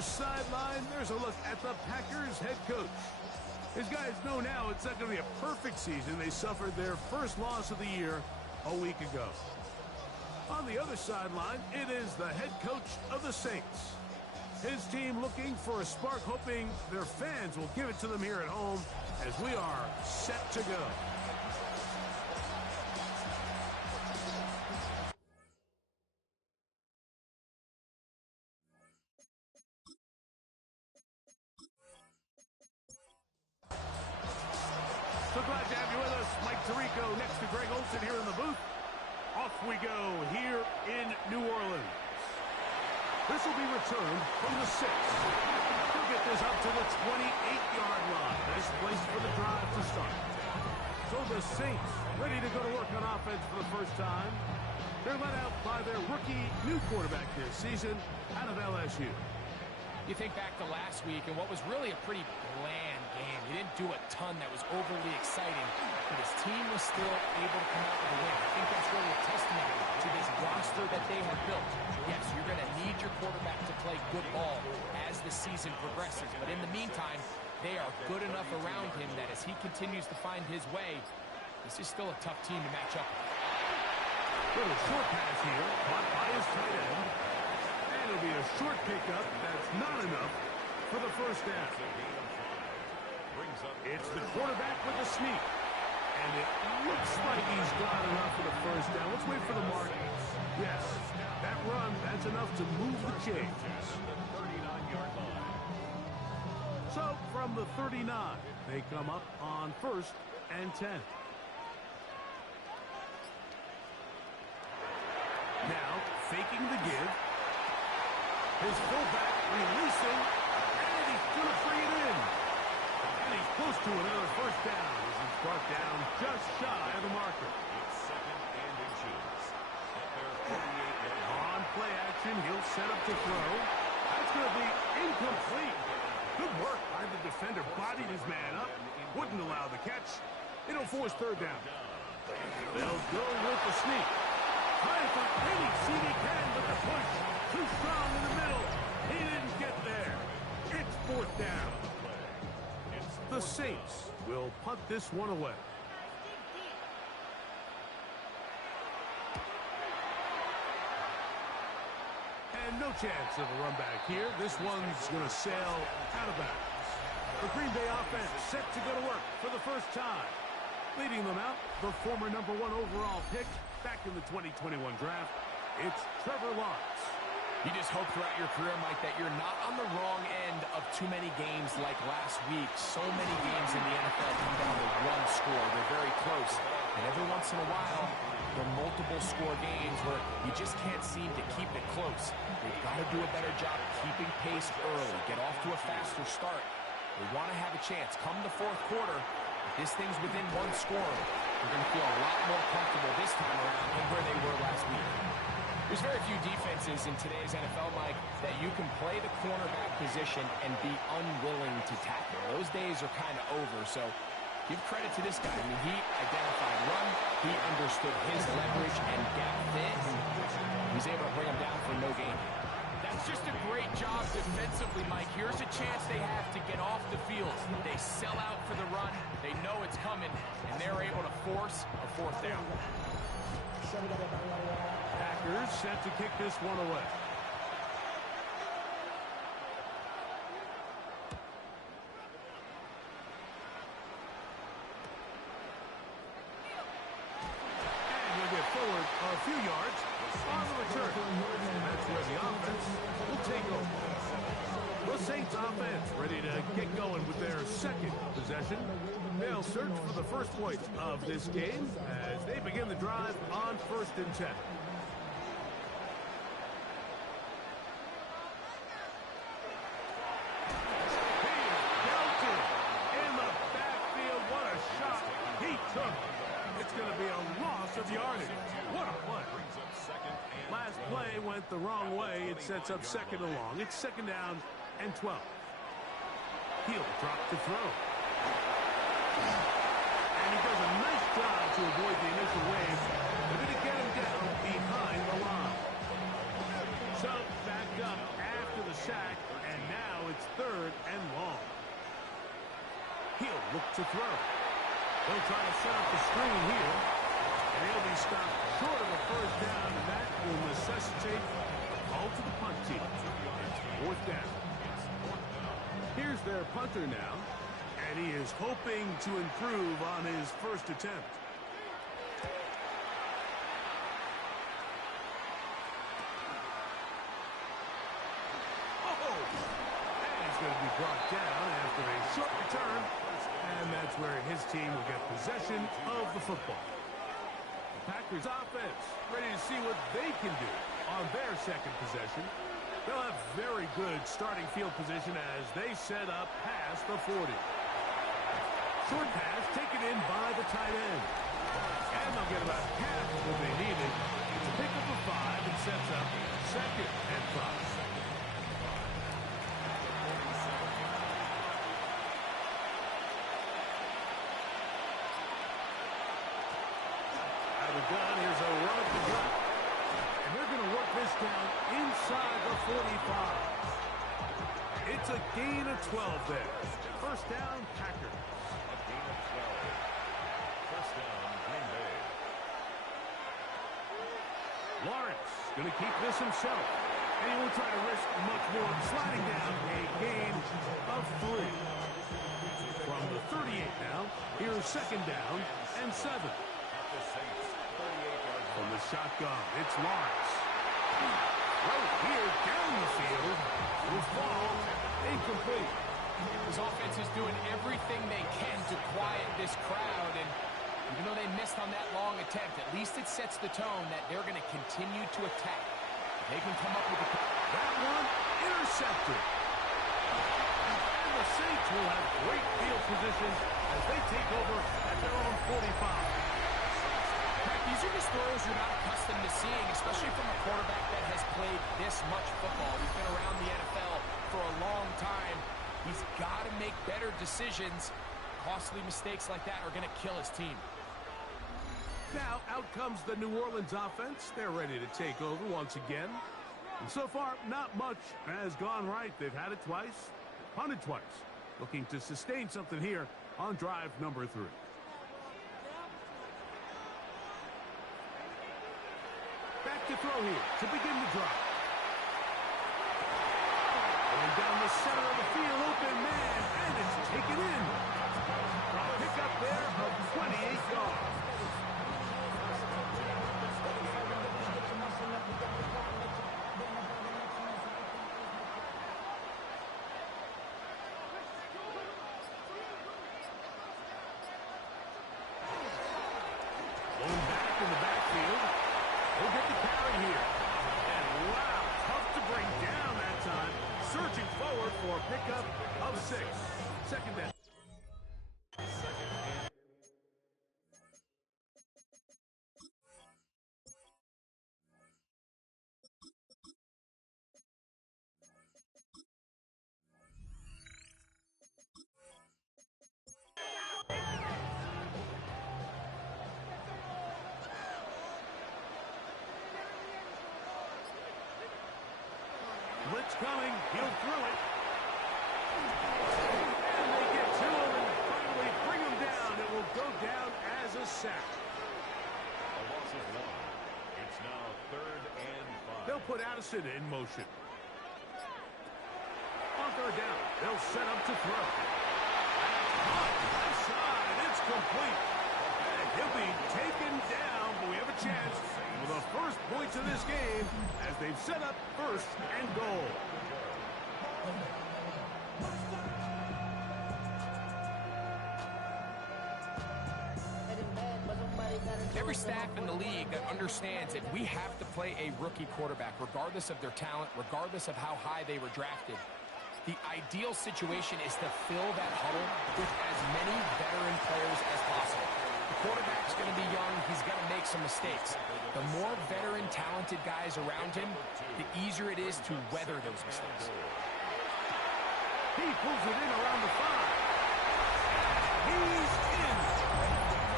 Packers sideline, there's a look at the Packers head coach. As guys know now, it's not going to be a perfect season. They suffered their first loss of the year a week ago. On the other sideline, it is the head coach of the Saints. His team looking for a spark, hoping their fans will give it to them here at home as we are set to go. So glad to have you with us. Mike Tirico next to Greg Olsen here in the booth. Off we go here in New Orleans. This will be returned from the 6. He'll get this up to the 28-yard line. Nice place for the drive to start. So the Saints ready to go to work on offense for the first time. They're led out by their rookie new quarterback this season out of LSU. You think back to last week and what was really a pretty bland game. He didn't do a ton that was overly exciting, but his team was still able to come out with a win. I think that's really a testament to this roster that they have built. Yes, you're going to need your quarterback to play good ball as the season progresses, but in the meantime, they are good enough around him that as he continues to find his way, this is still a tough team to match up with. Little short pass here, caught by his tight end. And it'll be a short pickup. That's not enough for the first down. It's the quarterback with the sneak. And it looks like he's got enough for the first down. Let's wait for the mark. Yes, that run, that's enough to move the chains. So from the 39, they come up on 1st and 10. Now, faking the give. His fullback releasing, and he's going to bring it in. And he's close to another first down. As he's brought down just shy of the marker. It's 2nd and inches. On play action, he'll set up to throw. That's going to be incomplete. Good work by the defender. Bodied his man up. Wouldn't allow the catch. It'll force 3rd down. They'll go with the sneak. Trying for any seed he can, but the push too strong in the middle. He didn't get there. It's 4th down. The Saints will punt this one away. And no chance of a run back here. This one's going to sail out of bounds. The Green Bay offense set to go to work for the first time. Leading them out, the former #1 overall pick back in the 2021 draft, it's Trevor Lawrence. You just hope throughout your career, Mike, that you're not on the wrong end of too many games like last week. So many games in the NFL come down to one score. They're very close. And every once in a while, there are multiple score games where you just can't seem to keep it close. They've got to do a better job keeping pace early, get off to a faster start. They want to have a chance. Come the 4th quarter, if this thing's within one score, they're going to feel a lot more comfortable this time around than where they were last week. There's very few defenses in today's NFL, Mike, that you can play the cornerback position and be unwilling to tackle. Those days are kind of over, so give credit to this guy. I mean, he identified run, he understood his leverage and gap fit, and he's able to bring him down for no gain. That's just a great job defensively, Mike. Here's a chance they have to get off the field. They sell out for the run, they know it's coming, and they're able to force a 4th down. Packers set to kick this one away. And he'll get forward a few yards on the return. That's where the offense will take over. The Saints offense ready to get going with their 2nd possession. They'll search for the first point of this game as they begin the drive on 1st and 10. It's going to be a loss of yardage. What a play. Last play went the wrong way. It sets up 2nd and long. It's 2nd down and 12. He'll drop to throw. And he does a nice job to avoid the initial wave. They're going to get him down behind the line. So back up after the sack, and now look to throw. They'll try to set up the screen here. And he'll be stopped short of a first down, and that will necessitate a call to the punt team. Fourth down. Here's their punter now, and he is hoping to improve on his first attempt. Oh! And he's going to be brought down after a short return, and that's where his team will get possession of the football. The Packers offense ready to see what they can do on their second possession. They'll have very good starting field position as they set up past the 40. Short pass taken in by the tight end. And they'll get about half of what they needed. It's a pickup of 5 and sets up second and 5. Out of the gun, here's a run up the gut. And they're going to work this down inside the 45. It's a gain of 12 there. First down, Packers. A gain of 12. First down, Green Bay. Lawrence going to keep this himself. And he won't try to risk much more. Sliding down a gain of 3. From the 38 now, here's second down and 7. At the Saints, 38-yard From the shotgun, it's Lawrence. Right here down the field will fall incomplete. This offense is doing everything they can to quiet this crowd, and even though they missed on that long attempt, at least it sets the tone that they're going to continue to attack. They can come up with that one intercepted. And the Saints will have great field position as they take over at their own 45. These are just throws you're not accustomed to seeing, especially from a quarterback that has played this much football. He's been around the NFL for a long time. He's got to make better decisions. Costly mistakes like that are going to kill his team. Now, out comes the New Orleans offense. They're ready to take over once again. And so far, not much has gone right. They've had it twice, punted twice. Looking to sustain something here on drive number 3. Back to throw here to begin the drive. Going down the center of the field, open man, and it's taken in. A pickup there of 28 yards. Going back in the backfield. He'll get the carry here. And wow, tough to bring down that time. Surging forward for a pickup of 6. Second down. Blitz coming. He'll throw it. And they get to him and finally bring him down. It will go down as a sack. A loss of 1. It's now 3rd and 5. They'll put Addison in motion. On third down, they'll set up to throw. Left side, it's complete. And he'll be taken down, but we have a chance for the first points of this game as they've set up first and goal. Every staff in the league that understands that we have to play a rookie quarterback, regardless of their talent, regardless of how high they were drafted. The ideal situation is to fill that huddle with as many veteran players as possible. The quarterback's going to be young. He's going to make some mistakes. The more veteran, talented guys around him, the easier it is to weather those mistakes. He pulls it in around the 5. He's in.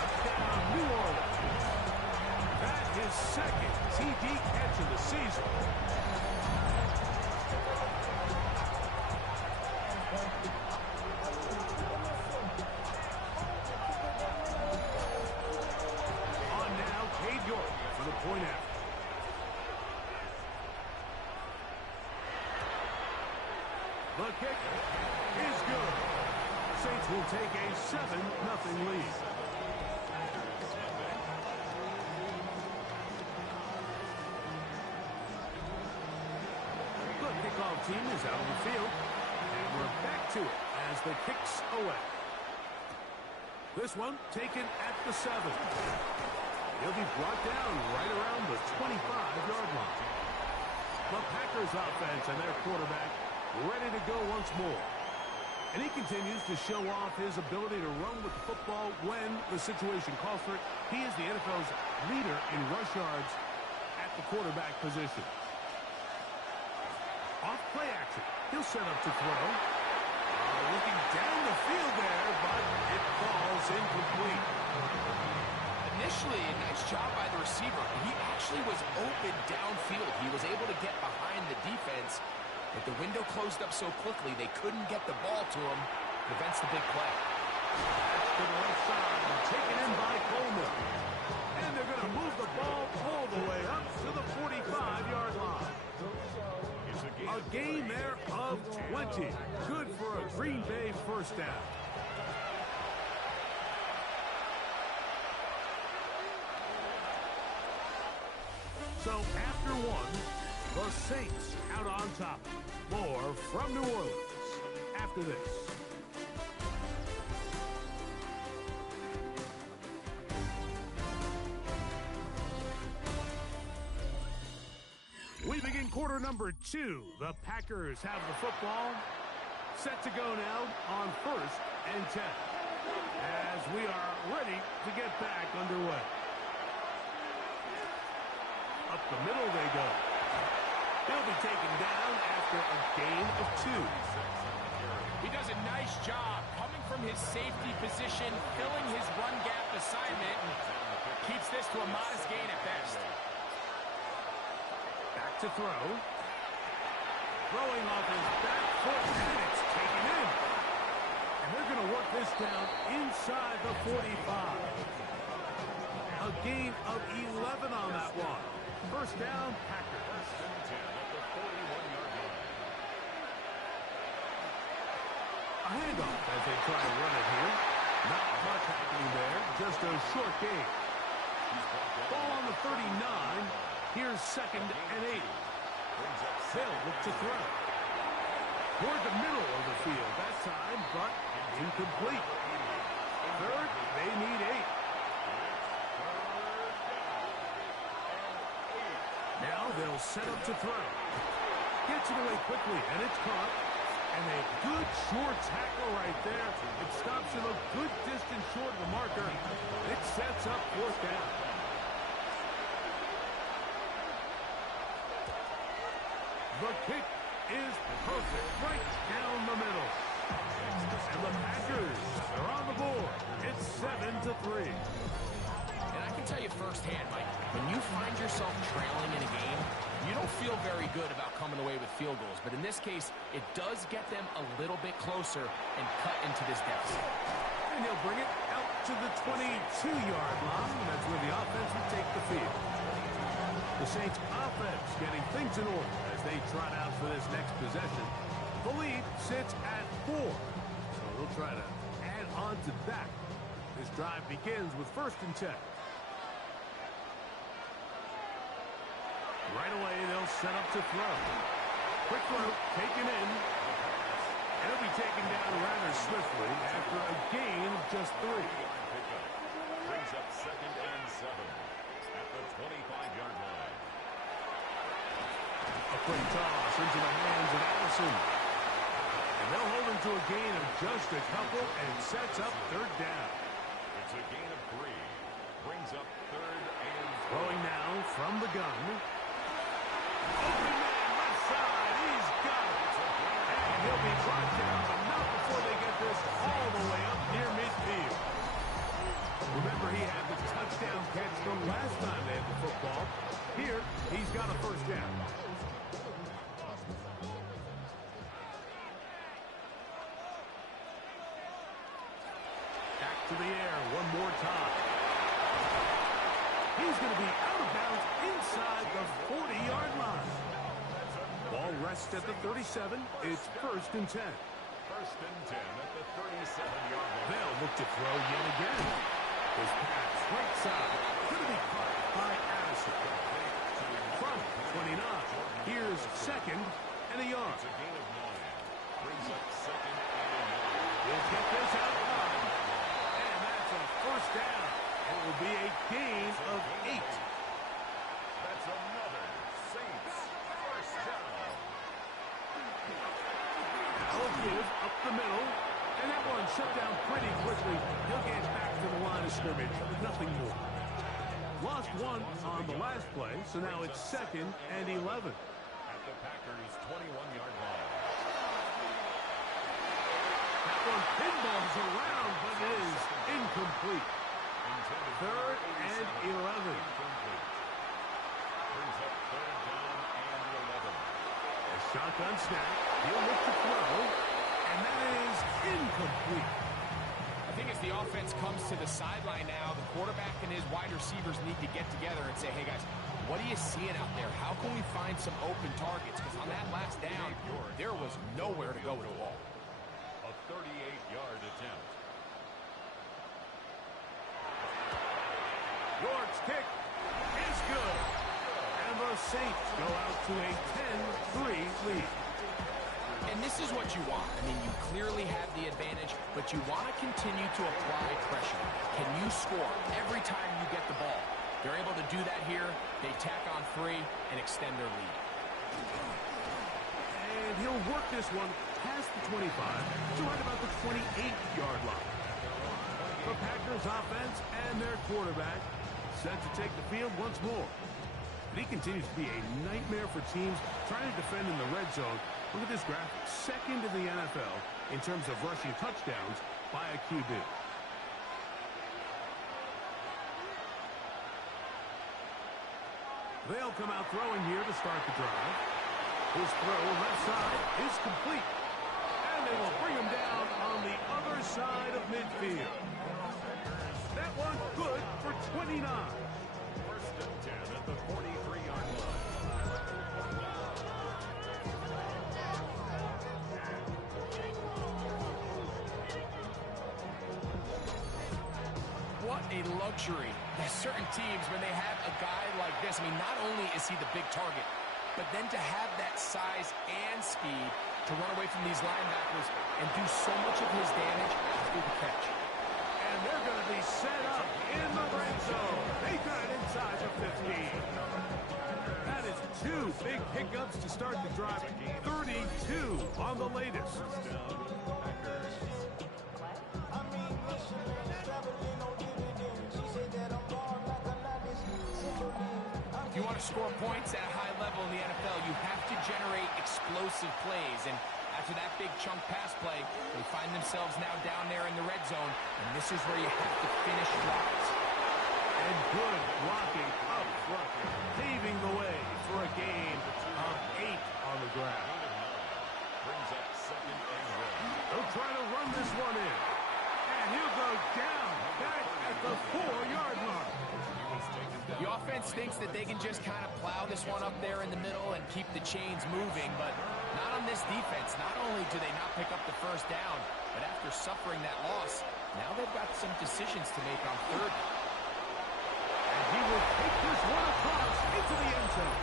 Touchdown, New Orleans. That is second TD catch of the season. kick is good. Saints will take a 7-0 lead. The kickoff team is out on the field, and we're back to it as the kick's away. This one taken at the 7. He'll be brought down right around the 25-yard line. The Packers offense and their quarterback ready to go once more. And he continues to show off his ability to run with the football when the situation calls for it. He is the NFL's leader in rush yards at the quarterback position. Off play action. He'll set up to throw. Looking down the field there, but it falls incomplete. Initially, a nice job by the receiver. He actually was open downfield. He was able to get behind the defense, but the window closed up so quickly they couldn't get the ball to him. Prevents the big play. That's to the left side, taken in by Coleman. And they're going to move the ball all the way up to the 45-yard line. A gain there of 20. Good for a Green Bay first down. So after one, the Saints out on top. More from New Orleans after this. We begin quarter number 2. The Packers have the football. Set to go now on 1st and 10. As we are ready to get back underway. Up the middle they go. He'll be taken down after a gain of 2. He does a nice job coming from his safety position, filling his run gap assignment, and keeps this to a modest gain at best. Back to throw. Throwing off his back foot, and it's taken in. And they're going to work this down inside the 45. A gain of 11 on that one. First down, Packers. A handoff as they try to run it here. Not much happening there, just a short gain. Ball on the 39. Here's 2nd and 8. They'll look to throw. Toward the middle of the field that time, but incomplete. 3rd, they need 8. Now they'll set up to throw. Gets it away quickly, and it's caught. And a good short tackle right there. It stops him a good distance short of the marker. It sets up 4th down. The kick is perfect, right down the middle. And the Packers are on the board. It's 7-3. And I can tell you firsthand, Mike, when you find yourself trailing in a game, you don't feel very good about coming away with field goals. But in this case, it does get them a little bit closer and cut into this deficit. And he'll bring it out to the 22-yard line. That's where the offense will take the field. The Saints offense getting things in order as they trot out for this next possession. The lead sits at 4. So they'll try to add on to that. This drive begins with 1st and 10. Right away, they'll set up to throw. Quick throw, taken in. And it'll be taken down rather swiftly after a gain of just 3. Brings up 2nd and 7 at the 25-yard line. A quick toss into the hands of Allison. And they'll hold him to a gain of just a couple and sets up 3rd down. It's a gain of 3. Brings up 3rd and 4. Throwing now from the gun. Open man, left side. He's got it. And he'll be brought down, but not before they get this all the way up near midfield. Remember, he had the touchdown catch the last time they had the football. Here, he's got a 1st down. Back to the air one more time. He's going to be out of bounds inside the 40-yard line. Ball rests Next at the 37, it's 1st and 10. 1st and 10 at the 37-yard line. They'll look to throw yet again. His pass right side. Going to be caught by Addison. From 29, here's 2nd and a yard. It's a gain of 9. Brings up 2nd and a yard. He'll get this out wide. And that's a 1st down. It will be a gain of 8. That's another Saints 1st down. I'll give up the middle. And that one shut down pretty quickly. He'll get back to the line of scrimmage. Nothing more. Lost one on the last play, so now it's 2nd and 11. At the Packers' 21-yard line. That one pinballs around, but is incomplete. 3rd and 11. Incomplete. Brings up 3rd down and 11. A shotgun snap. He'll look to throw, and that is incomplete. I think as the offense comes to the sideline now, the quarterback and his wide receivers need to get together and say, hey, guys, what are you seeing out there? How can we find some open targets? Because on that last down, there was nowhere to go with the ball. A 38-yard attempt. York's kick is good. And the Saints go out to a 10-3 lead. And this is what you want. I mean, you clearly have the advantage, but you want to continue to apply pressure. Can you score every time you get the ball? They're able to do that here. They tack on 3 and extend their lead. And he'll work this one past the 25 to right about the 28-yard line. The Packers offense and their quarterback set to take the field once more. But he continues to be a nightmare for teams trying to defend in the red zone. Look at this graphic. 2nd in the NFL in terms of rushing touchdowns by a QB. They'll come out throwing here to start the drive. His throw left side is complete. And they will bring him down on the other side of midfield. That one good for 29. 1st and 10 at the 43-yard line. What a luxury. There's certain teams when they have a guy like this. I mean, not only is he the big target, but then to have that size and speed to run away from these linebackers and do so much of his damage after the catch. And they're going to be set up in the red zone. They got it inside the 15. That is 2 big pickups to start the drive. 32 on the latest. If you want to score points at a high level in the NFL, you have to generate explosive plays. And after that big chunk pass play, they find themselves now down there in the red zone. And this is where you have to finish drives. And good blocking up front, paving the way for a gain of 8 on the ground. Brings up 2nd and 1. They'll try to run this one in. And he'll go down back at the 4-yard line. The offense thinks that they can just kind of plow this one up there in the middle and keep the chains moving, but not on this defense. Not only do they not pick up the 1st down, but after suffering that loss, now they've got some decisions to make on 3rd. And he will take this one across into the end zone.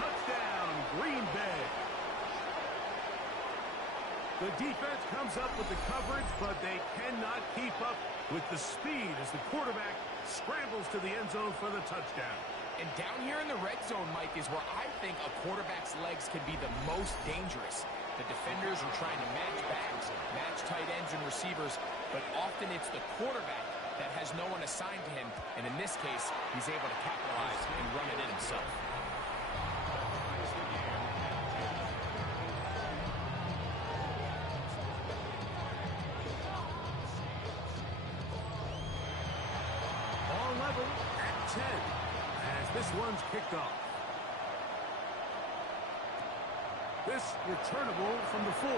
Touchdown, Green Bay. The defense comes up with the coverage, but they cannot keep up with the speed as the quarterback scrambles to the end zone for the touchdown. And down here in the red zone, Mike, is where I think a quarterback's legs can be the most dangerous. The defenders are trying to match backs, match tight ends and receivers, but often it's the quarterback that has no one assigned to him, and in this case, he's able to capitalize and run it in himself. Ball level at 10 as this one's kicked off. This returnable from the 4.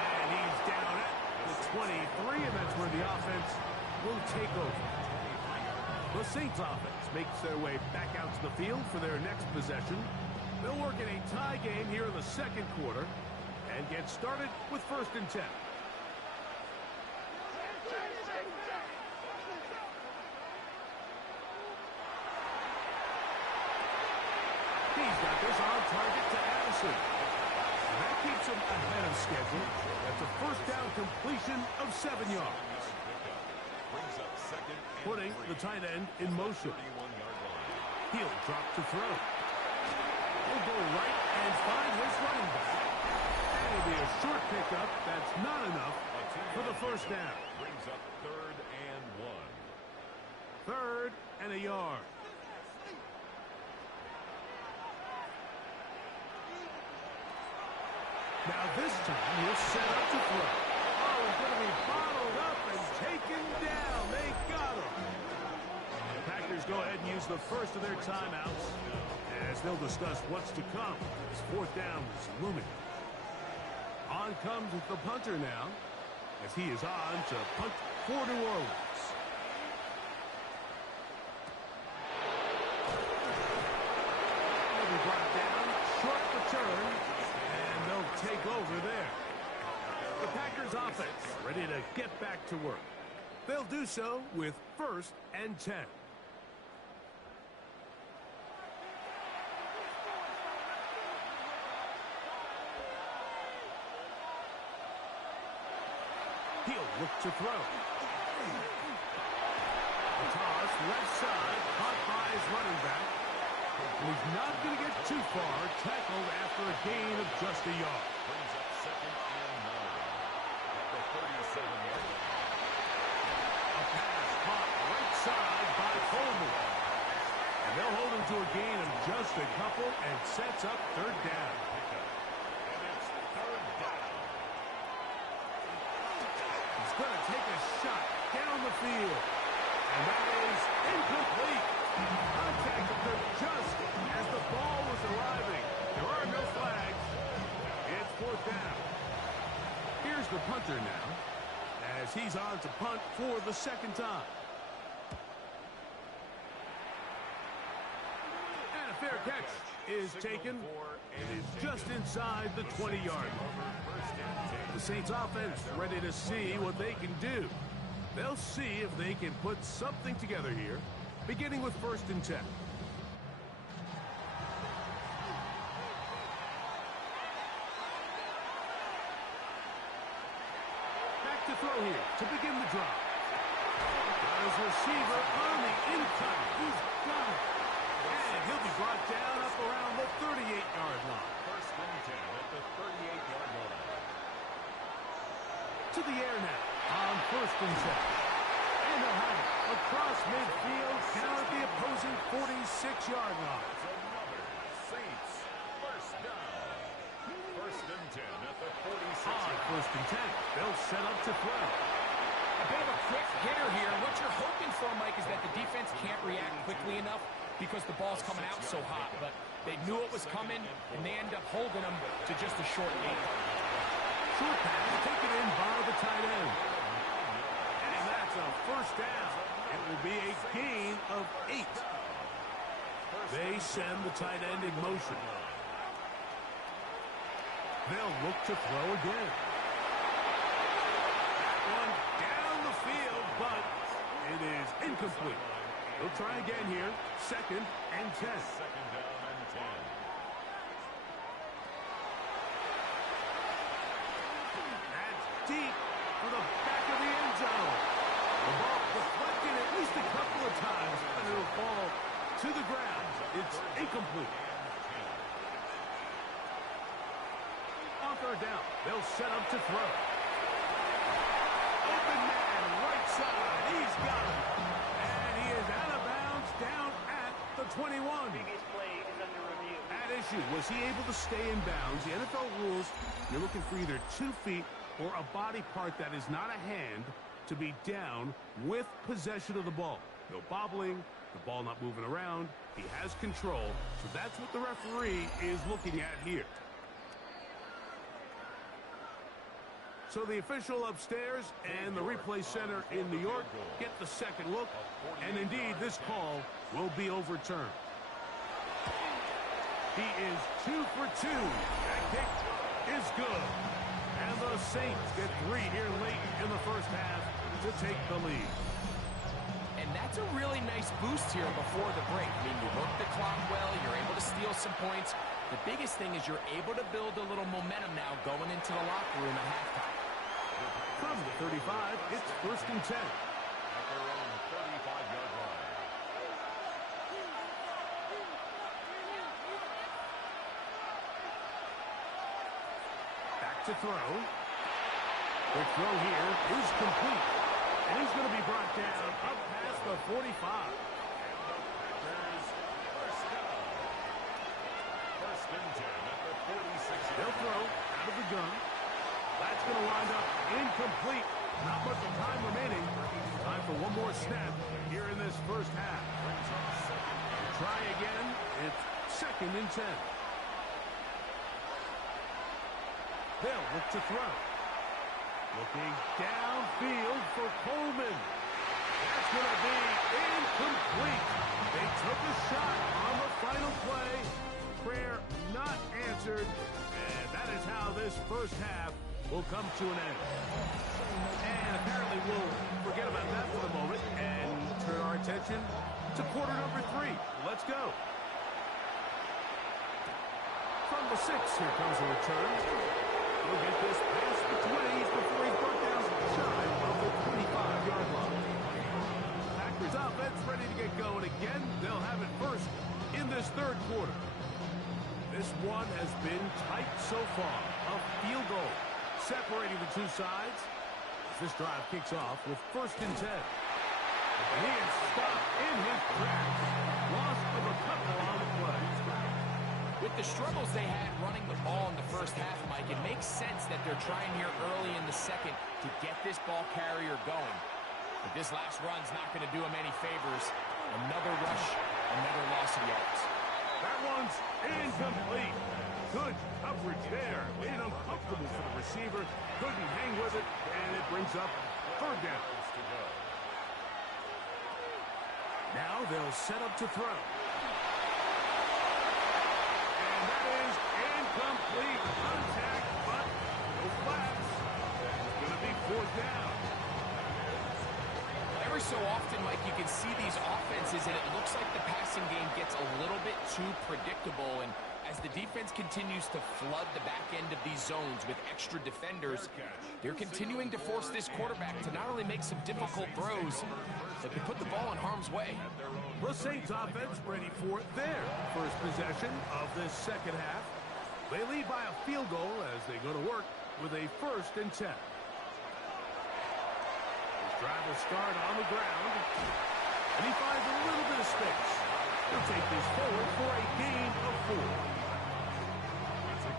And he's down at the 23, and that's where the offense will take over. The Saints offense makes their way back out to the field for their next possession. They'll work in a tie game here in the second quarter and get started with 1st and 10. He's got this on target to Addison. And that keeps him ahead of schedule. That's a 1st down completion of 7 yards. Putting the tight end in motion. He'll drop to throw. He'll go right and find his running back. And it'll be a short pickup. That's not enough for the 1st down. Brings up 3rd and 1. 3rd and a yard. Now this time he'll set up to throw. Oh, he's going to be bottled up and taken down. They got him. The Packers go ahead and use the first of their timeouts as they'll discuss what's to come. This 4th down is looming. On comes the punter now as he is on to punt for New Orleans. He'll be brought down, short return, and they'll take over there. The Packers offense ready to get back to work. They'll do so with 1st and 10. He'll look to throw. The toss, left side, caught by his running back. He's not going to get too far, tackled after a gain of just a yard. Brings up 2nd and 9 at the 37-yard line. A pass caught right side by Coleman. And they'll hold him to a gain of just a couple and sets up 3rd down. And it's 3rd down. He's going to take a shot down the field. And that is incomplete. Contact occurred just as the ball was arriving. There are no flags. It's 4th down. Here's the punter now as he's on to punt for the 2nd time. And a fair catch is taken. It is just inside the 20-yard line. The Saints offense ready to see what they can do. They'll see if they can put something together here, beginning with 1st and 10. Back to throw here to begin the drive. Got his receiver on the in-cut. He's got it. And he'll be brought down up around the 38-yard line. 1st and 10 at the 38-yard line. To the air now on 1st and 10. And they'll have it across midfield, down at the opposing 46-yard line. It's another Saints 1st down. 1st and 10 at the 46. On 1st and 10, they'll set up to throw. A bit of a quick hitter here. What you're hoping for, Mike, is that the defense can't react quickly enough because the ball's coming out so hot. But they knew it was coming, and they end up holding them to just a short gain. Short pass taken in by the tight end. And that's a 1st down. It will be a gain of 8. They send the tight end in motion. They'll look to throw again. That one down the field, but it is incomplete. They'll try again here. 2nd and 10. 2nd down and 10. That's deep for the back of the end zone. The ball deflected at least a couple of times, and it'll fall to the ground. It's incomplete. On 3rd down, they'll set up to throw. Open man, right side. He's got it. And he is out of bounds down at the 21. Previous play is under review. At issue, was he able to stay in bounds? The NFL rules, you're looking for either 2 feet or a body part that is not a hand to be down with possession of the ball. No bobbling, the ball not moving around. He has control, so that's what the referee is looking at here. So the official upstairs and the replay center in New York get the second look, and indeed this call will be overturned. He is 2 for 2. That kick is good. And the Saints get 3 here late in the first half to take the lead. And that's a really nice boost here before the break. I mean, you work the clock well, you're able to steal some points. The biggest thing is you're able to build a little momentum now going into the locker room at halftime. From the 35, it's 1st and 10. At their own 35-yard line. Back to throw. The throw here is complete. And he's going to be brought down up past the 45. Packers first down. 1st and 10 at the 46. They'll throw out of the gun. That's going to wind up incomplete. Not much time remaining. Time for one more snap here in this first half. Try again. It's 2nd and 10. They'll look to throw. Looking downfield for Coleman. That's going to be incomplete. They took a shot on the final play. Prayer not answered. And that is how this first half will come to an end. And apparently we'll forget about that for the moment and turn our attention to quarter number 3. Let's go. From the 6, here comes a return. He'll get this past the 20s before he's brought down shy of the 25-yard line. Packers offense ready to get going again. They'll have it first in this 3rd quarter. This one has been tight so far. A field goal separating the two sides. This drive kicks off with 1st and 10. And he is stopped in his tracks. Loss of a couple on the play. With the struggles they had running the ball in the first half, Mike, it makes sense that they're trying here early in the 2nd to get this ball carrier going. But this last run's not going to do him any favors. Another rush, another loss of yards. That one's incomplete. Good coverage there. Made it uncomfortable for the receiver. Couldn't hang with it, and it brings up 3rd down. Now they'll set up to throw. And that is incomplete. Contact, but no flags. It's going to be 4th down. Every so often, Mike, you can see these offenses, and it looks like the passing game gets a little bit too predictable. And as the defense continues to flood the back end of these zones with extra defenders, they're continuing to force this quarterback to not only make some difficult throws, but to put the ball in harm's way. The Saints offense ready for their first possession of this 2nd half. They lead by a field goal as they go to work with a 1st and 10. His drive will start on the ground, and he finds a little bit of space. He'll take this forward for a gain of 4.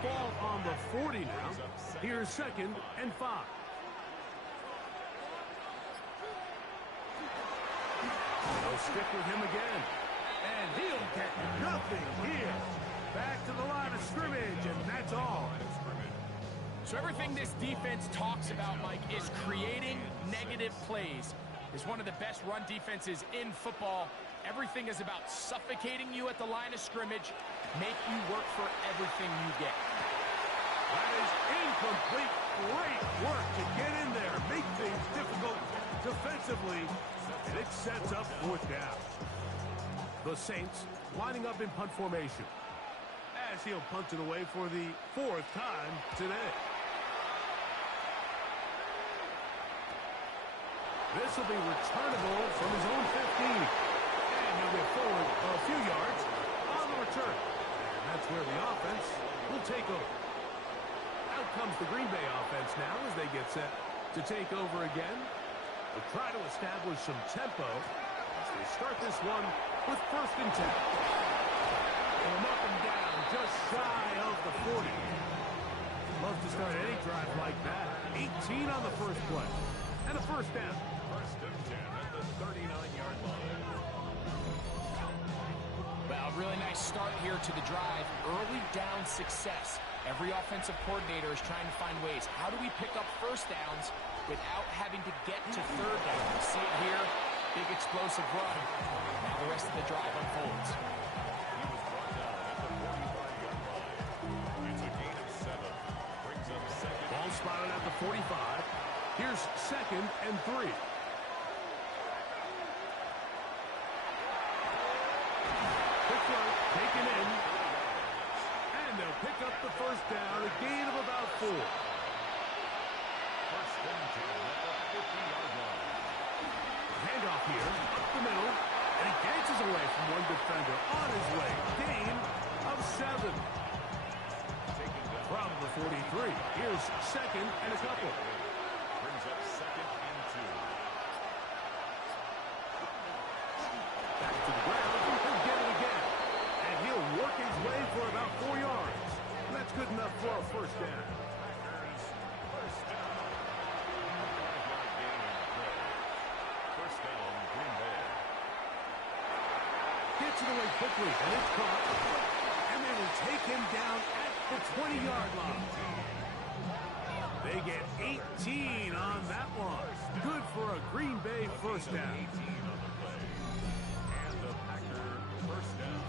Ball on the 40 now. Here's 2nd and 5. They'll stick with him again. And he'll get nothing here. Back to the line of scrimmage, and that's all. So everything this defense talks about, Mike, is creating negative plays. It's one of the best run defenses in football. Everything is about suffocating you at the line of scrimmage, make you work for everything you get. That is incomplete. Great work to get in there, make things difficult defensively, and it sets up 4th down. The Saints lining up in punt formation as he'll punt it away for the 4th time today. This will be returnable from his own 15. And he'll get forward a few yards on the return. And that's where the offense will take over. Out comes the Green Bay offense now as they get set to take over again. They'll try to establish some tempo as they start this one with 1st and 10. And up and down, just shy of the 40. Love to start any drive like that. 18 on the first play. And a 1st down. 1st and 10 at the 39-yard line. Well, really nice start here to the drive. Early down success. Every offensive coordinator is trying to find ways. How do we pick up 1st downs without having to get to 3rd down? You see it here. Big explosive run. Now the rest of the drive unfolds. He was brought down at the 45-yard 2nd and 3. Quick throw, taken in. And they'll pick up the first down, a gain of about 4. First and 10 at the 50-yard line. Handoff here, up the middle, and he dances away from one defender on his way. Gain of 7. From the 43, here's 2nd and a couple. Brings up 2nd and 2. Back to the ground, he'll get it again. And he'll work his way for about 4 yards. And that's good enough for a first down. First down. 5-yard gain on the play. First down, Green Bay. Gets it away quickly, and it's caught. And they will take him down at the 20-yard line. They get 18 on that one. Good for a Green Bay first down. 18 on the play. And the Packer first down.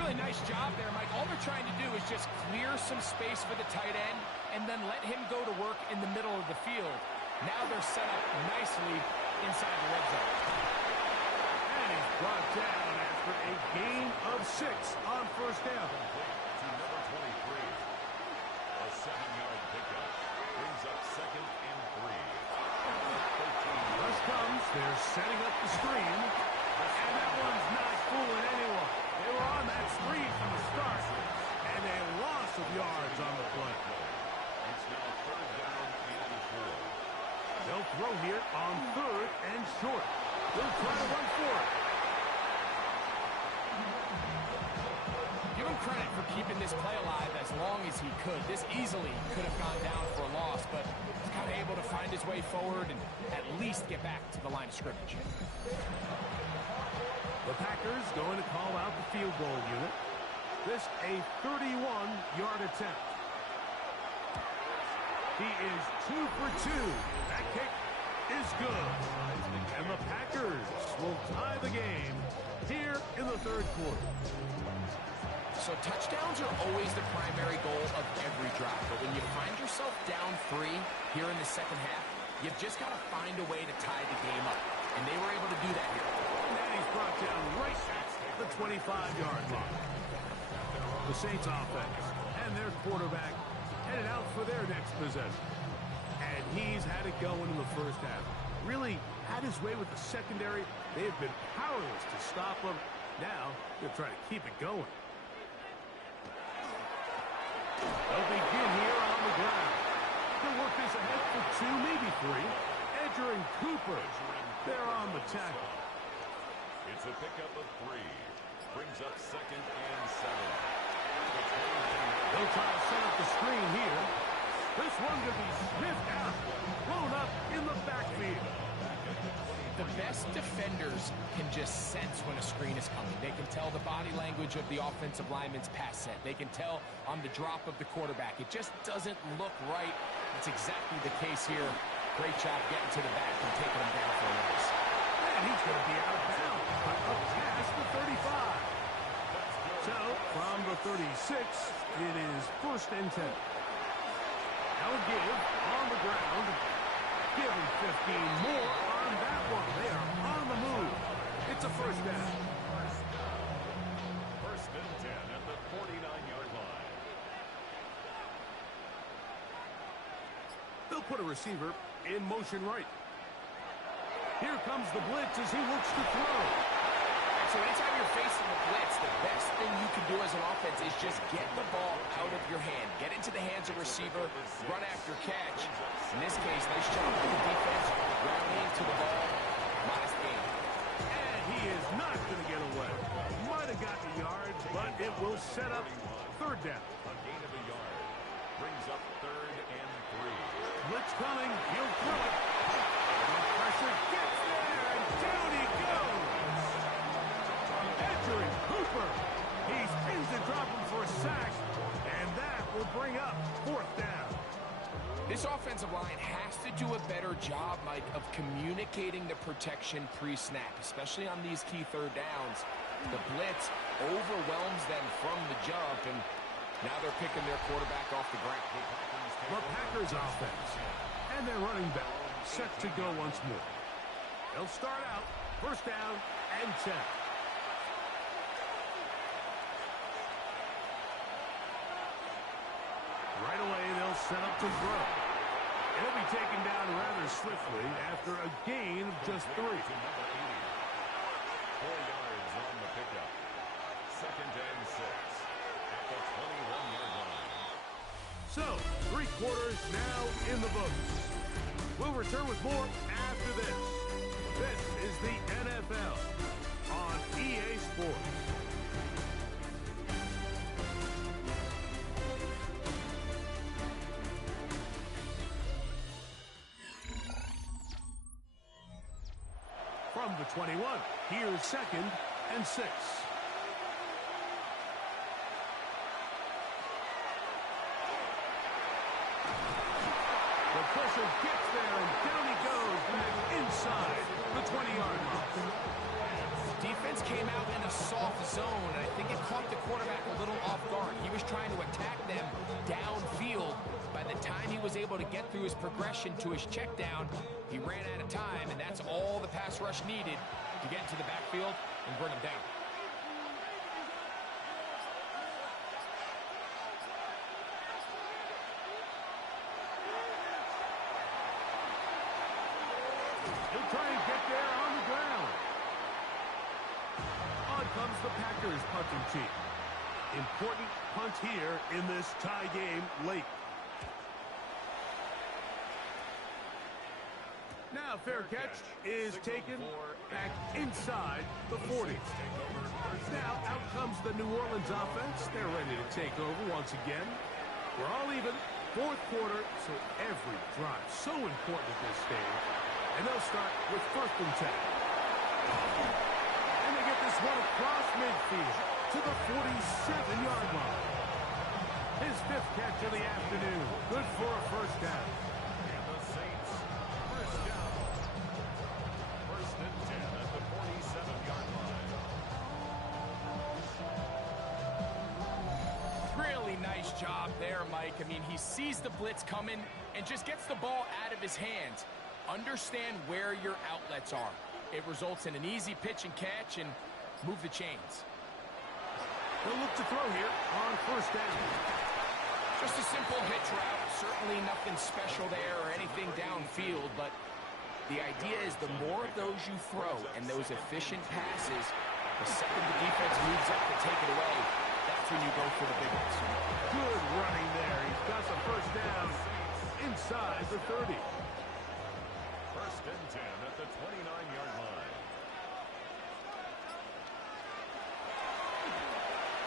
Really nice job there, Mike. All they're trying to do is just clear some space for the tight end and then let him go to work in the middle of the field. Now they're set up nicely inside the red zone. And he's brought down after a gain of 6 on first down. To number 23. A 7-yard pickup. Brings up 2nd and 3. Rush comes. They're setting up the screen. And that one's not fooling anyone. They were on that screen from the start. And a loss of yards on the play. It's now 3rd down and 4. They'll throw here on 3rd and short. They'll try to run for it. Give him credit for keeping this play alive as long as he could. This easily could have gone down for a loss, but he's kind of able to find his way forward and at least get back to the line of scrimmage. The Packers going to call out the field goal unit. This a 31-yard attempt. He is 2 for 2. That kick is good. And the Packers will tie the game here in the 3rd quarter. So touchdowns are always the primary goal of every drive. But when you find yourself down 3 here in the second half, you've just got to find a way to tie the game up. And they were able to do that here. And he's brought down right at the 25-yard line. The Saints offense and their quarterback headed out for their next possession. And he's had it going in the first half. Really had his way with the secondary. They have been powerless to stop him. Now they'll try to keep it going. They'll begin here on the ground. They'll work this ahead for 2, maybe 3. Edger and Cooper, they're on the tackle. It's a pickup of 3. Brings up 2nd and 7. They'll try to set up the screen here. This one could be sniffed out, blown up in the backfield. The best defenders can just sense when a screen is coming. They can tell the body language of the offensive lineman's pass set. They can tell on the drop of the quarterback. It just doesn't look right. It's exactly the case here. Great job getting to the back and taking him down for a loss. And he's going to be out of bounds, but up past the 35. So, from the 36, it is 1st and 10. Now a give on the ground. Give him 15 more on that one. They are on the move. It's a first down. 1st and 10 at the 49-yard line. They'll put a receiver in motion right. Here comes the blitz as he looks to throw. So anytime you're facing the blitz, the best thing you can do as an offense is just get the ball out of your hand. Get into the hands of receiver, run after catch. In this case, nice job by the defense, rallying to the ball. Modest gain. And he is not going to get away. Might have gotten a yard, but it will set up 3rd down. A gain of a yard. Brings up 3rd and 3. Blitz coming. He'll throw it. And the pressure gets there, and down he goes. Edger and Cooper. He spins to drop him for a sack, and that will bring up 4th down. This offensive line has to do a better job, Mike, of communicating the protection pre-snap, especially on these key 3rd downs. The blitz overwhelms them from the jump, and now they're picking their quarterback off the ground. The Packers offense. And their running back set to go once more. They'll start out first down and 10. Right away, they'll set up to throw. It'll be taken down rather swiftly after a gain of just 3. 4 yards on the pickup. Second and 6 at the 21-yard line. So, 3 quarters now in the books. We'll return with more after this. This is the NFL on EA Sports. From the 21, here's second and 6. The pressure gets there, and down he goes inside the 20-yard line. Defense came out in a soft zone, and I think it caught the quarterback a little off guard. He was trying to attack them downfield. By the time he was able to get through his progression to his check down, he ran out of time, and that's all the pass rush needed to get into the backfield and bring him down. He'll try and get there on the ground. On comes the Packers punting team. Important punt here in this tie game late. Now fair catch is taken back inside the 40. Now out comes the New Orleans offense. They're ready to take over once again. We're all even. 4th quarter, so every drive so important at this stage. And they'll start with 1st and 10. And they get this one across midfield to the 47-yard line. His 5th catch of the afternoon. Good for a first down. And the Saints, first down. 1st and 10 at the 47-yard line. Really nice job there, Mike. I mean, he sees the blitz coming and just gets the ball out of his hands. Understand where your outlets are. It results in an easy pitch and catch and move the chains. They'll look to throw here on 1st down. Just a simple hitch route. Certainly nothing special there or anything downfield, but the idea is the more of those you throw and those efficient passes, the second the defense moves up to take it away, that's when you go for the big ones. Good running there. He's got the first down inside the 30. 1st and 10 at the 29-yard line.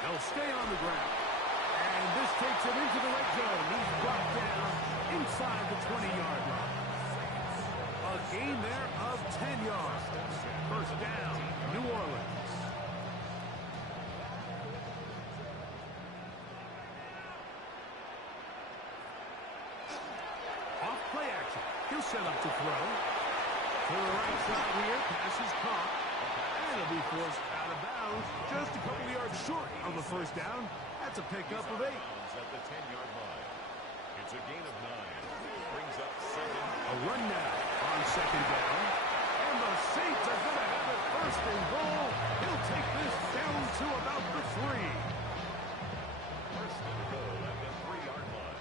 They'll stay on the ground. And this takes him into the red zone. He's brought down inside the 20-yard line. A gain there of 10 yards. First down, New Orleans. Off play action. He'll set up to throw. To the right side here, pass is caught. And it'll be forced out of bounds. Just a couple yards short of the first down. That's a pickup of 8. At the 10-yard line. It's a gain of 9. Brings up 7. A run now on 2nd down. And the Saints are going to have it 1st and goal. He'll take this down to about the 3. 1st and goal at the 3-yard line.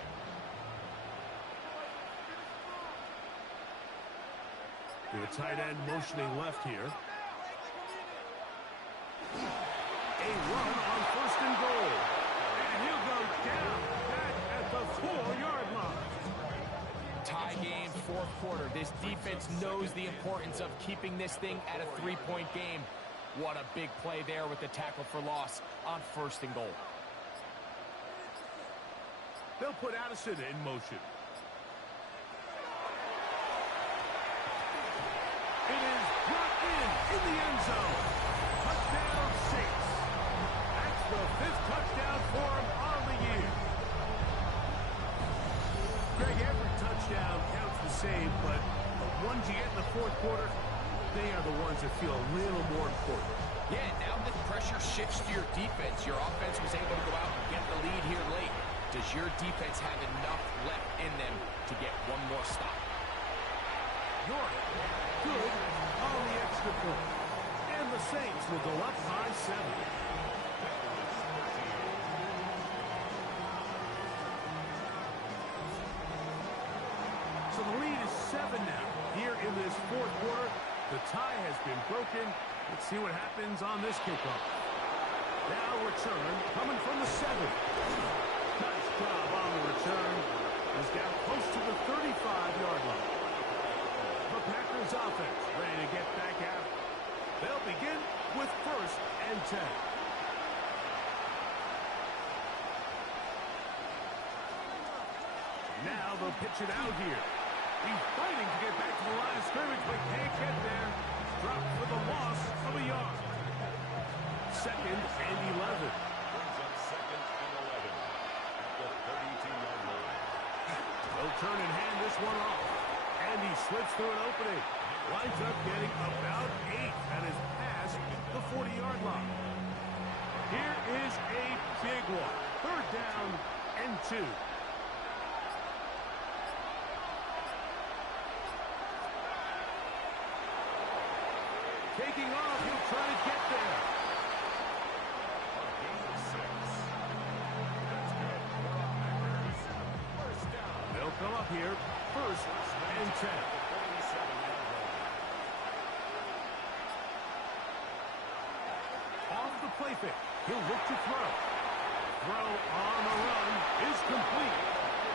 The tight end motioning left here. A run on 1st and goal. And he'll go down back at the 4-yard line. Tie game, 4th quarter. This defense knows the importance of keeping this thing at a 3-point game. What a big play there with the tackle for loss on 1st and goal. They'll put Addison in motion. It is brought in the end zone. Touchdown, Saints. That's the 5th touchdown for him on the year. Greg, every touchdown counts the same, but the ones you get in the 4th quarter, they are the ones that feel a little more important. Yeah, now the pressure shifts to your defense. Your offense was able to go out and get the lead here late. Does your defense have enough left in them to get one more stop? York, good on the extra point. And the Saints will go up by 7. So the lead is 7 now. Here in this fourth quarter, the tie has been broken. Let's see what happens on this kickoff. Now return coming from the 7. Nice job on the return. He's down close to the 35-yard line. The Packers offense ready to get back out. They'll begin with 1st and 10. Now they'll pitch it out here. He's fighting to get back to the line of scrimmage, but can't get there. Dropped for the loss of a yard. 2nd and 11. Brings up 2nd and 11 at the 32-yard line. They'll turn and hand this one off. And he slips through an opening. Winds up getting about 8 and is past the 40-yard line. Here is a big one. 3rd down and 2. Taking off, he'll try to get there. A gain of 6. That's good for the Packers. 1st down. They'll come up here. 1st and 10. 47-yard line. Off the play fake. He'll look to throw. Throw on the run is complete.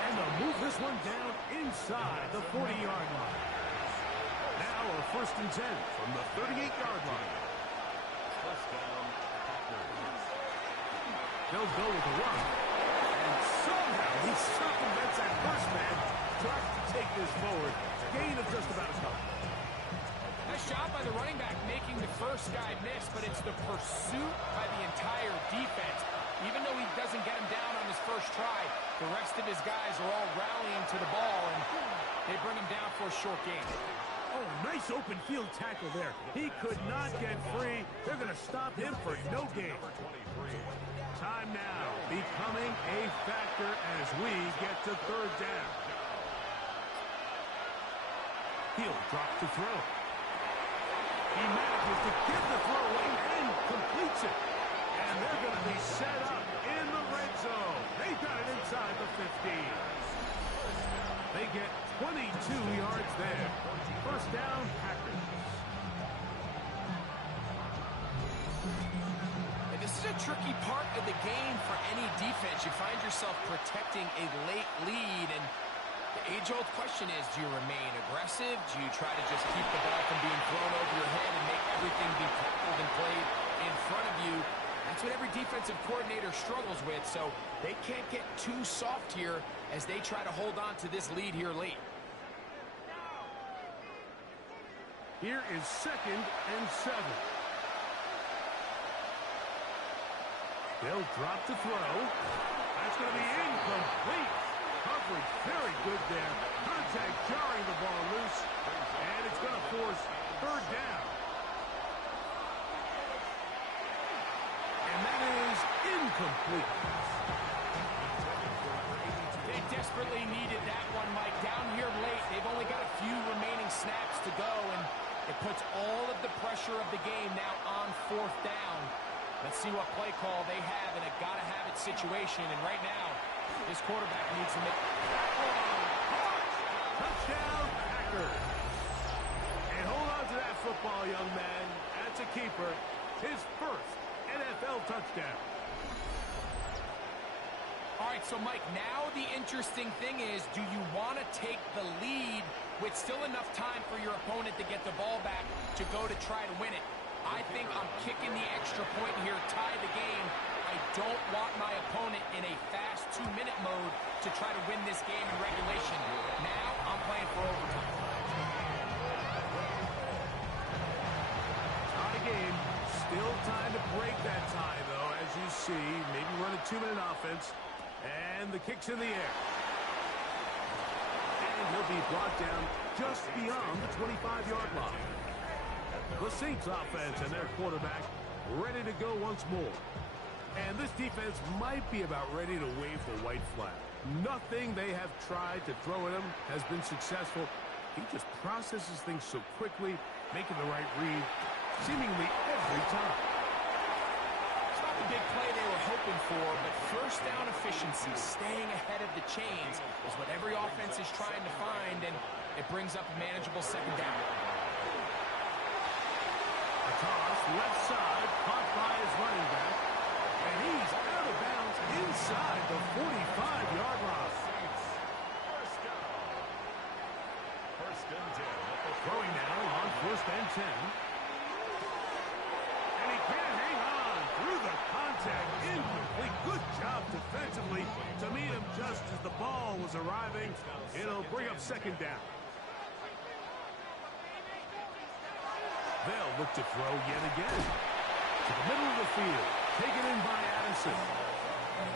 And they'll move this one down inside the 40-yard line. Now a 1st and 10 from the 38-yard line. 1st down, Packers. They'll go with the run. And somehow he circumvents that first man. Tries to take this forward. Gain of just about a couple. Nice job by the running back making the first guy miss, but it's the pursuit by the entire defense. Even though he doesn't get him down on his first try, the rest of his guys are all rallying to the ball, and they bring him down for a short gain. Oh, nice open field tackle there. He could not get free. They're going to stop him for no gain. Time now becoming a factor as we get to 3rd down. He'll drop to throw. He manages to give the throw away and completes it. And they're going to be set up in the red zone. They got it inside the 15. They get 22 yards there. 1st down, Packers. And this is a tricky part of the game for any defense. You find yourself protecting a late lead, and the age-old question is, do you remain aggressive? Do you try to just keep the ball from being thrown over your head and make everything be tackled and played in front of you? That's what every defensive coordinator struggles with, so they can't get too soft here as they try to hold on to this lead here late. Here is 2nd and 7. They'll drop to throw. That's going to be incomplete. Coverage very good there. Contact jarring the ball loose. And it's going to force 3rd down. And that is incomplete. They desperately needed that one, Mike. Down here late, they've only got a few remaining snaps to go, and it puts all of the pressure of the game now on 4th down. Let's see what play call they have in a gotta-have-it situation, and right now, this quarterback needs to make... Touchdown, Packers. And hold on to that football, young man. That's a keeper. His 1st NFL touchdown. All right, so Mike, now the interesting thing is, do you want to take the lead with still enough time for your opponent to get the ball back to go to try to win it? I think I'm kicking the extra point here, tie the game. I don't want my opponent in a fast 2-minute mode to try to win this game in regulation. Now I'm playing for overtime. Tie game. Still time to break that tie, though, as you see. Maybe run a 2-minute offense. And the kick's in the air. And he'll be brought down just beyond the 25-yard line. The Saints offense and their quarterback ready to go once more. And this defense might be about ready to wave the white flag. Nothing they have tried to throw at him has been successful. He just processes things so quickly, making the right read, seemingly every time. It's not the big play they were hoping for, but first down efficiency, staying ahead of the chains, is what every offense is trying to find, and it brings up a manageable second down. A toss, left side, caught by his running back, and he's out of bounds inside the 45-yard line. First down. First and 10. Throwing now on first and 10. And he can't hang on through the contact. Incomplete. Good job defensively to meet him just as the ball was arriving. It'll bring up second down. They'll look to throw yet again. To the middle of the field. Taken in by Addison.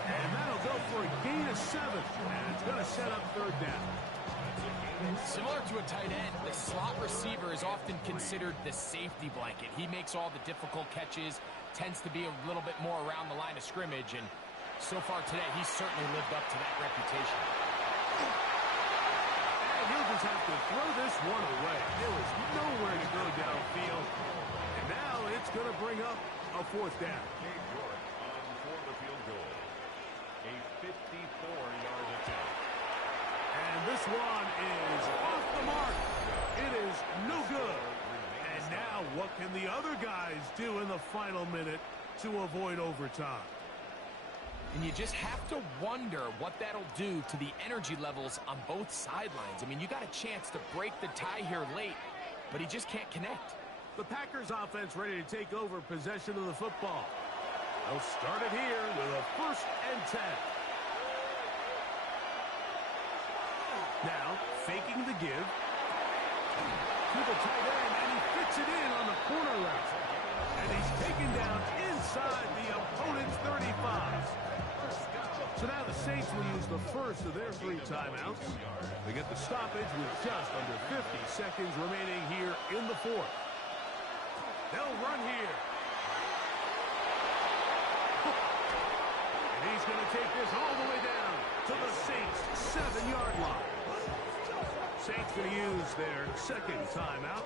And that'll go for a gain of 7. And it's going to set up third down. Similar to a tight end, the slot receiver is often considered the safety blanket. He makes all the difficult catches, tends to be a little bit more around the line of scrimmage, and so far today, he's certainly lived up to that reputation. And he'll just have to throw this one away. There was nowhere to go downfield. And now it's going to bring up a fourth down. Cade York on for the field goal. A 54-yard attempt. And this one is off the mark. It is no good. And now what can the other guys do in the final minute to avoid overtime? And you just have to wonder what that'll do to the energy levels on both sidelines. I mean, you got a chance to break the tie here late, but he just can't connect. The Packers offense ready to take over possession of the football. They'll start it here with a first and 10. Now, faking the give. To the tight end, and he fits it in on the corner route. And he's taken down inside the opponent's 35. So now the Saints will use the first of their 3 timeouts. They get the stoppage with just under 50 seconds remaining here in the fourth. They'll run here. And he's going to take this all the way down to the Saints' 7-yard line. Saints going to use their second timeout.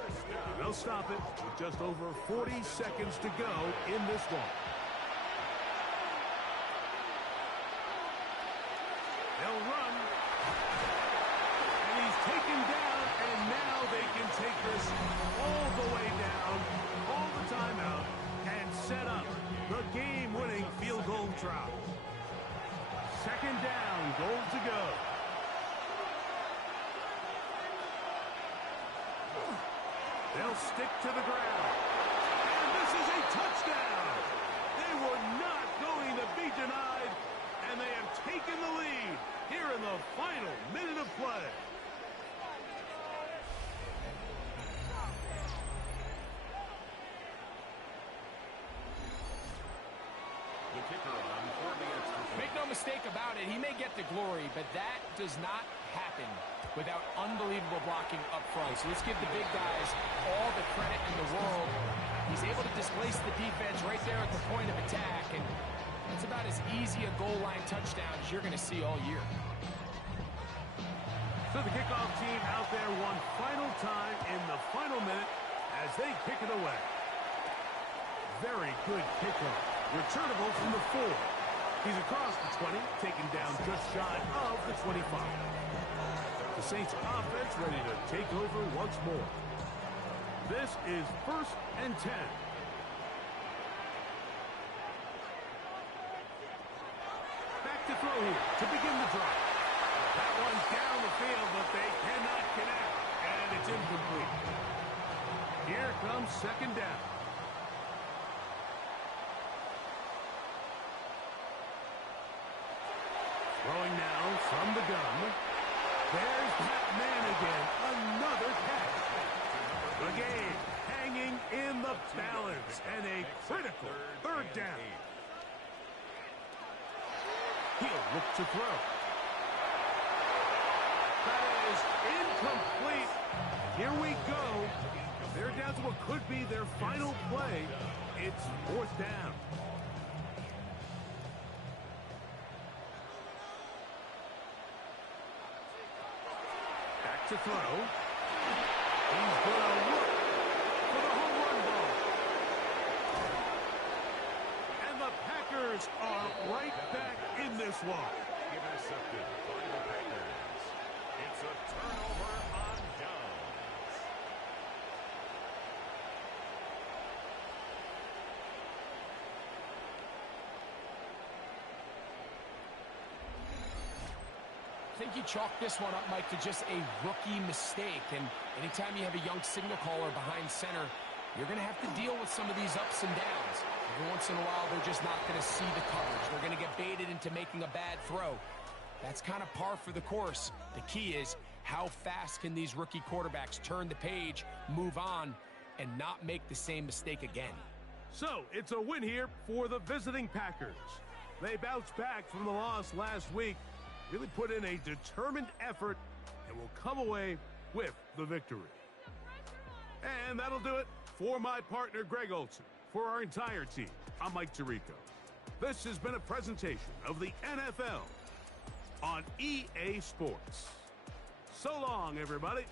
They'll stop it with just over 40 seconds to go in this one. They'll run. And he's taken down, and now they can take this all the way down, all the time out, and set up the game-winning field goal try. Second down, goal to go. They'll stick to the ground. And this is a touchdown. They were not going to be denied, and they have taken the lead here in the final minute of play. The kicker on for the extra point. Make no mistake about it, he may get the glory, but that does not happen without unbelievable blocking up front. So let's give the big guys all the credit in the world. He's able to displace the defense right there at the point of attack, and it's about as easy a goal line touchdown as you're going to see all year. So the kickoff team out there one final time in the final minute as they kick it away. Very good kickoff. Returnable from the 4. He's across the 20, taken down just shy of the 25. The Saints offense ready to take over once more. This is first and 10. Back to throw here to begin the drive. That one's down the field, but they cannot connect, and it's incomplete. Here comes second down. Throwing now from the gun. There's that man again. Another catch. The game hanging in the balance, and a critical third down. He'll look to throw. That is incomplete. Here we go. They're down to what could be their final play. It's fourth down. Back to throw. He's going to look for the home run ball. And the Packers are right back in this one. Intercepted by the Packers. It's a turnover on downs. I think you chalk this one up, Mike, to just a rookie mistake. And anytime you have a young signal caller behind center, you're going to have to deal with some of these ups and downs. Every once in a while, they're just not going to see the coverage. They're going to get baited into making a bad throw. That's kind of par for the course. The key is how fast can these rookie quarterbacks turn the page, move on, and not make the same mistake again. So, it's a win here for the visiting Packers. They bounced back from the loss last week, really put in a determined effort, and will come away with the victory. And that'll do it for my partner, Greg Olson. For our entire team, I'm Mike Tirico. This has been a presentation of the NFL on EA Sports. So long, everybody.